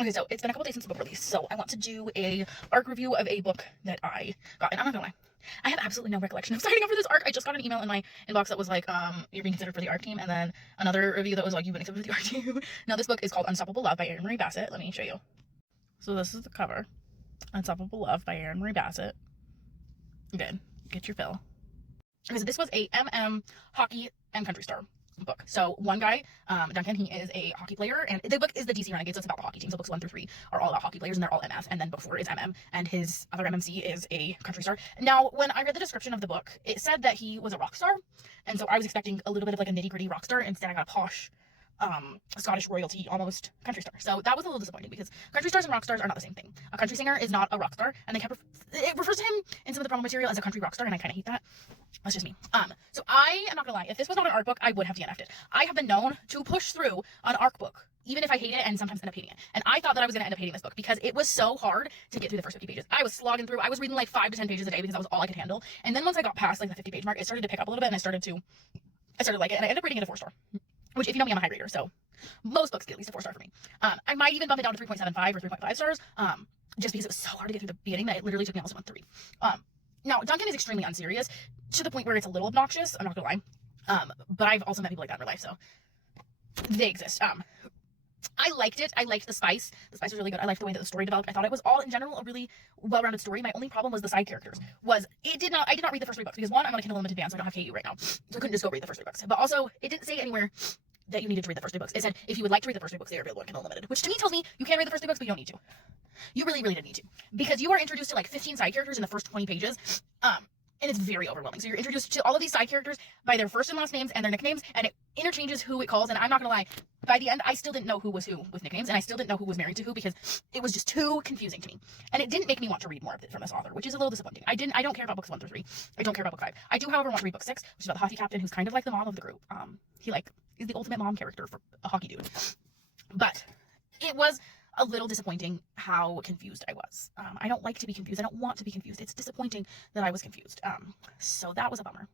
Okay, so it's been a couple days since the book released, so I want to do a arc review of a book that I got, and I'm not gonna lie, I have absolutely no recollection of signing up for this arc. I just got an email in my inbox that was like, you're being considered for the arc team, and then another review that was like, you've been accepted for the arc team. Now, this book is called Unstoppable Love by Erin Bassett. Let me show you. So this is the cover. Unstoppable Love by Erin Bassett. Good. Get your fill. Okay, so this was a hockey and country star book. So one guy, Duncan, he is a hockey player, and the book is the DC Renegades, so it's about the hockey team. So books 1 through 3 are all about hockey players, and they're all MF, and then book 4 is MM, and his other MMC is a country star. Now, when I read the description of the book, it said that he was a rock star, and so I was expecting a little bit of like a nitty-gritty rock star. Instead, I got a posh Scottish royalty, almost country star. So that was a little disappointing because country stars and rock stars are not the same thing. A country singer is not a rock star, and it refers to him in some of the promo material as a country rock star, and I kind of hate that. That's just me. So I am not gonna lie, if this was not an art book, I would have DNF'd it. I have been known to push through an arc book, even if I hate it, and sometimes end up hating it. And I thought that I was gonna end up hating this book because it was so hard to get through the first 50 pages. I was slogging through. I was reading like 5 to 10 pages a day because that was all I could handle. And then once I got past like the 50 page mark, it started to pick up a little bit, and I started to like it, and I ended up rating it a 4-star. Which, if you know me, I'm a high rater, so most books get at least a 4-star for me. I might even bump it down to 3.75 or 3.5 stars, just because it was so hard to get through the beginning that it literally took me almost 1-3. Now, Duncan is extremely unserious, to the point where it's a little obnoxious, I'm not gonna lie. But I've also met people like that in real life, so they exist. I liked it. I liked the spice. The spice was really good. I liked the way that the story developed. I thought it was all in general a really well-rounded story. My only problem was the side characters. I did not read the first 3 books because, one, I'm on a Kindle Limited ban, so I don't have KU right now, so I couldn't just go read the first 3 books. But also, it didn't say anywhere that you needed to read the first 3 books. It said if you would like to read the first 3 books, they are available on Kindle Unlimited, which to me tells me you can read the first 3 books, but you don't need to. You really, really didn't need to, because you are introduced to like 15 side characters in the first 20 pages. And it's very overwhelming. So you're introduced to all of these side characters by their first and last names and their nicknames, and it interchanges who it calls. And I'm not gonna lie, by the end, I still didn't know who was who with nicknames, and I still didn't know who was married to who, because it was just too confusing to me. And it didn't make me want to read more of it from this author, which is a little disappointing. I don't care about books 1 through 3. I don't care about book 5. I do, however, want to read book 6, which is about the hockey captain, who's kind of like the mom of the group. He like is the ultimate mom character for a hockey dude. But it was a little disappointing how confused I was. I don't like to be confused. I don't want to be confused. It's disappointing that I was confused. So that was a bummer.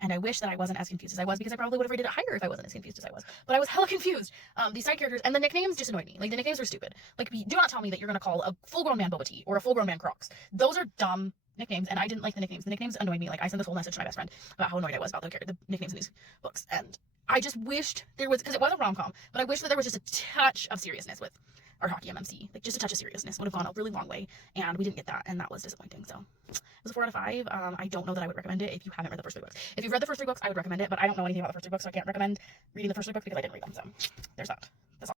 And I wish that I wasn't as confused as I was, because I probably would have rated it higher if I wasn't as confused as I was. But I was hella confused. These side characters and the nicknames just annoyed me. Like, the nicknames were stupid. Like, do not tell me that you're gonna call a full-grown man Boba Tea or a full-grown man Crocs. Those are dumb nicknames, and I didn't like the nicknames. The nicknames annoyed me. Like, I sent this whole message to my best friend about how annoyed I was about the nicknames in these books. And I just wished there was, because it was a rom-com, but I wish that there was just a touch of seriousness with our hockey MMC. Like, just a touch of seriousness would have gone a really long way, and we didn't get that, and that was disappointing. So it was a 4 out of 5. I don't know that I would recommend it if you haven't read the first 3 books. If you've read the first 3 books, I would recommend it, but I don't know anything about the first 3 books, so I can't recommend reading the first 3 books because I didn't read them. So there's that.